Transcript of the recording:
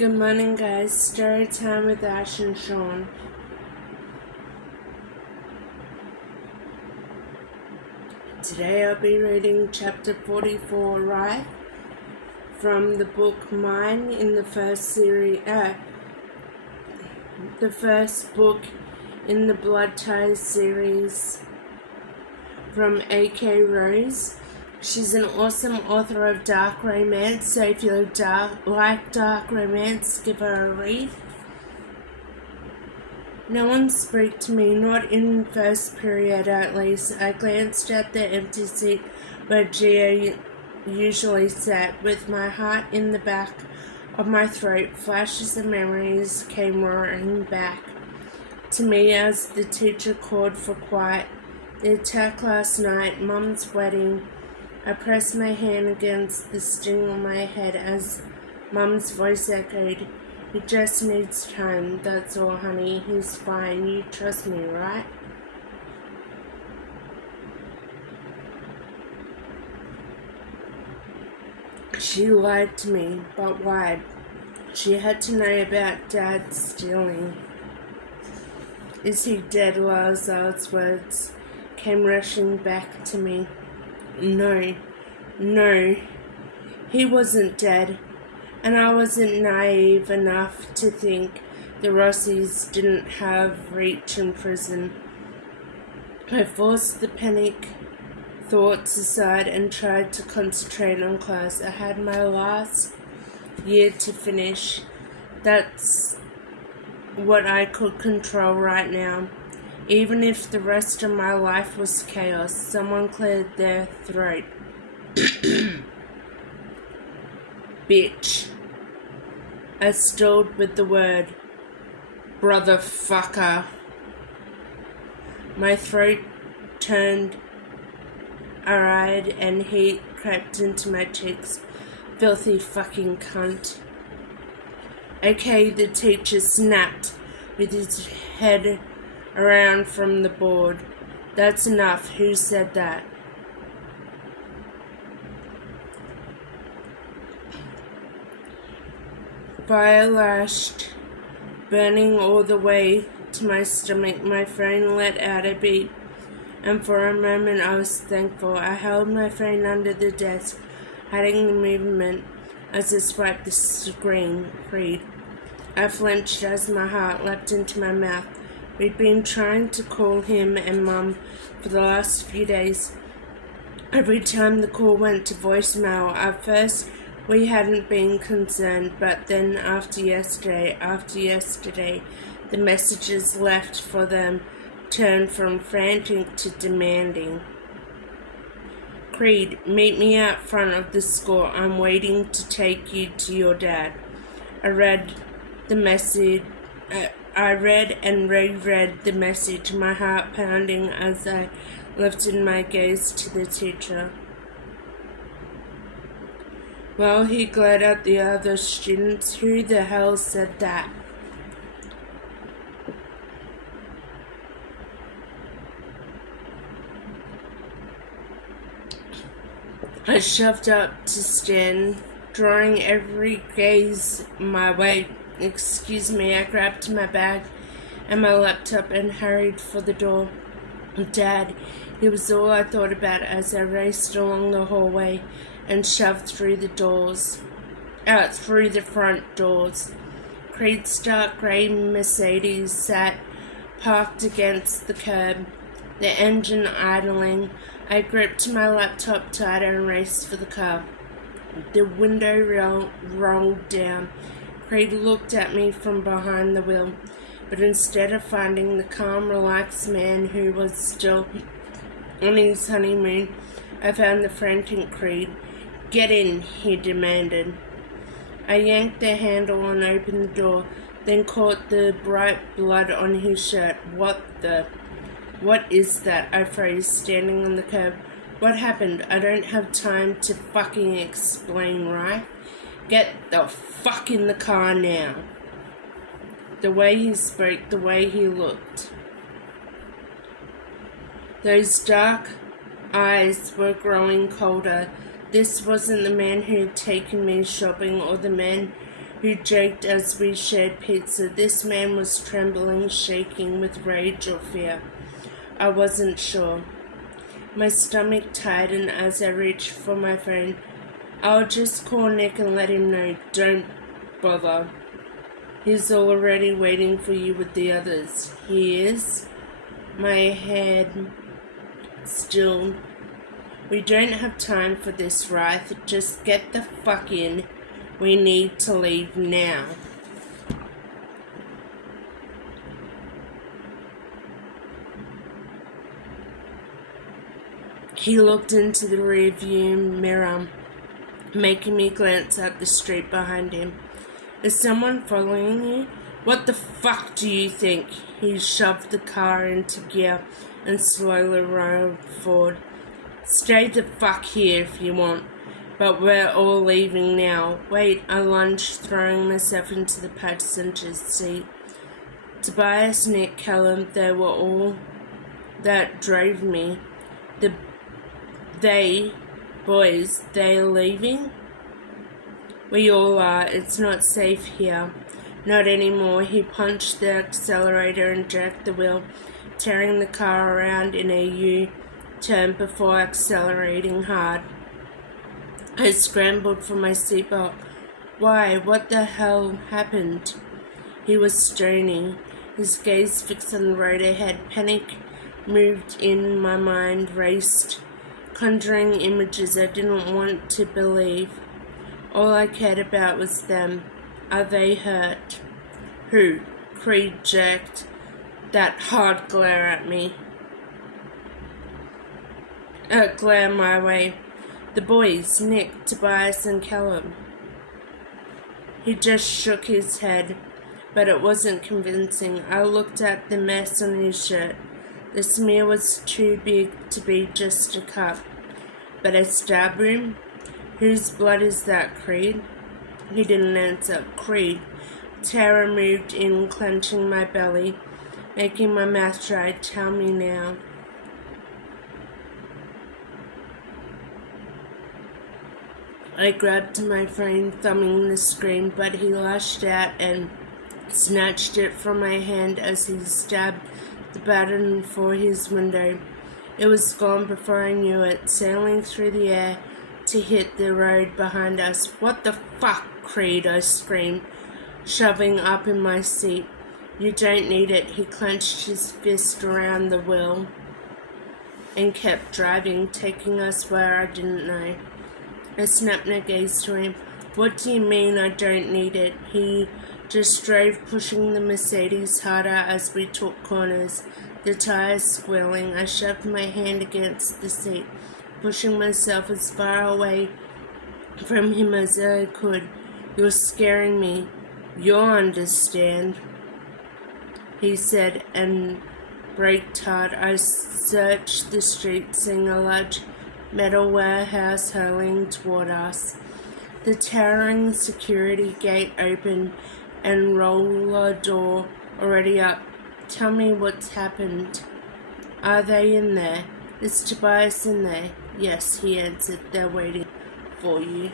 Good morning, guys. Story time with Ash and Sean. Today I'll be reading chapter 44, right? From the book Mine in the first series, the first book in the Blood Ties series from A.K. Rose. She's an awesome author of dark romance, so if you like dark romance, give her a read. No one spoke to me, not in first period at least. I glanced at the empty seat where Gia usually sat, with my heart in the back of my throat. Flashes of memories came roaring back to me as the teacher called for quiet. The attack last night, Mum's wedding. I pressed my hand against the sting on my head as Mum's voice echoed. He just needs time, that's all, honey. He's fine. You trust me, right? She lied to me, but why? She had to know about Dad stealing. Is he dead? Lazar's words came rushing back to me. No, he wasn't dead, and I wasn't naive enough to think the Rossies didn't have Reach in prison. I forced the panic thoughts aside and tried to concentrate on class. I had my last year to finish. That's what I could control right now. Even if the rest of my life was chaos, someone cleared their throat. Bitch. I stalled with the word. Brother fucker. My throat turned arid and heat crept into my cheeks. Filthy fucking cunt. Okay, the teacher snapped with his head around from the board. That's enough. Who said that? Fire lashed, burning all the way to my stomach. My phone let out a beep, and for a moment I was thankful. I held my phone under the desk, hiding the movement as I swiped the screen. Creed. I flinched as my heart leapt into my mouth. We'd been trying to call him and Mum for the last few days. Every time the call went to voicemail, at first we hadn't been concerned, but then after yesterday, the messages left for them turned from frantic to demanding. Creed, meet me out front of the school. I'm waiting to take you to your dad. I read and reread the message, my heart pounding as I lifted my gaze to the teacher. Well, he glared at the other students. Who the hell said that? I shoved up to stand, drawing every gaze my way. Excuse me, I grabbed my bag and my laptop and hurried for the door. Dad, he was all I thought about as I raced along the hallway and shoved through the front doors. Creed's dark grey Mercedes sat parked against the curb, the engine idling. I gripped my laptop tighter and raced for the car. The window rolled down. Creed looked at me from behind the wheel, but instead of finding the calm, relaxed man who was still on his honeymoon, I found the frantic Creed. Get in, he demanded. I yanked the handle and opened the door, then caught the bright blood on his shirt. What is that? I froze, standing on the curb. What happened? I don't have time to fucking explain, right? Get the fuck in the car now. The way he spoke, the way he looked. Those dark eyes were growing colder. This wasn't the man who had taken me shopping or the man who joked as we shared pizza. This man was trembling, shaking with rage or fear. I wasn't sure. My stomach tightened as I reached for my phone. I'll just call Nick and let him know. Don't bother. He's already waiting for you with the others. He is? My head still. We don't have time for this, Wraith. Just get the fuck in. We need to leave now. He looked into the rearview mirror, making me glance at the street behind him. Is someone following you? What the fuck do you think? He shoved the car into gear and slowly rolled forward. Stay the fuck here if you want, but we're all leaving now. Wait, I lunged, throwing myself into the passenger seat. Tobias, Nick, Callum, they were all that drove me. Boys, they're leaving? We all are. It's not safe here. Not anymore. He punched the accelerator and jerked the wheel, tearing the car around in a U-turn before accelerating hard. I scrambled for my seatbelt. Why? What the hell happened? He was stony, his gaze fixed on the road ahead. Panic moved in my mind, raced, conjuring images I didn't want to believe. All I cared about was them. Are they hurt? Who? Creed jerked that hard glare at me. Glare my way. The boys, Nick, Tobias, and Callum. He just shook his head, but it wasn't convincing. I looked at the mess on his shirt. The smear was too big to be just a cut. But a stab wound? Whose blood is that, Creed? He didn't answer. Creed. Terror moved in, clenching my belly, making my mouth dry. Tell me now. I grabbed my phone, thumbing the screen, but he lashed out and snatched it from my hand as he stabbed the button for his window. It was gone before I knew it, sailing through the air to hit the road behind us. What the fuck, Creed? I screamed, shoving up in my seat. You don't need it. He clenched his fist around the wheel and kept driving, taking us where I didn't know. I snapped my gaze to him. What do you mean I don't need it? He just drove, pushing the Mercedes harder as we took corners, the tires squealing. I shoved my hand against the seat, pushing myself as far away from him as I could. You're scaring me. You'll understand, he said, and braked hard. I searched the street, seeing a large metal warehouse hurling toward us. The towering security gate opened and roller door already up. Tell me what's happened. Are they in there? Is Tobias in there? Yes, he answered. They're waiting for you.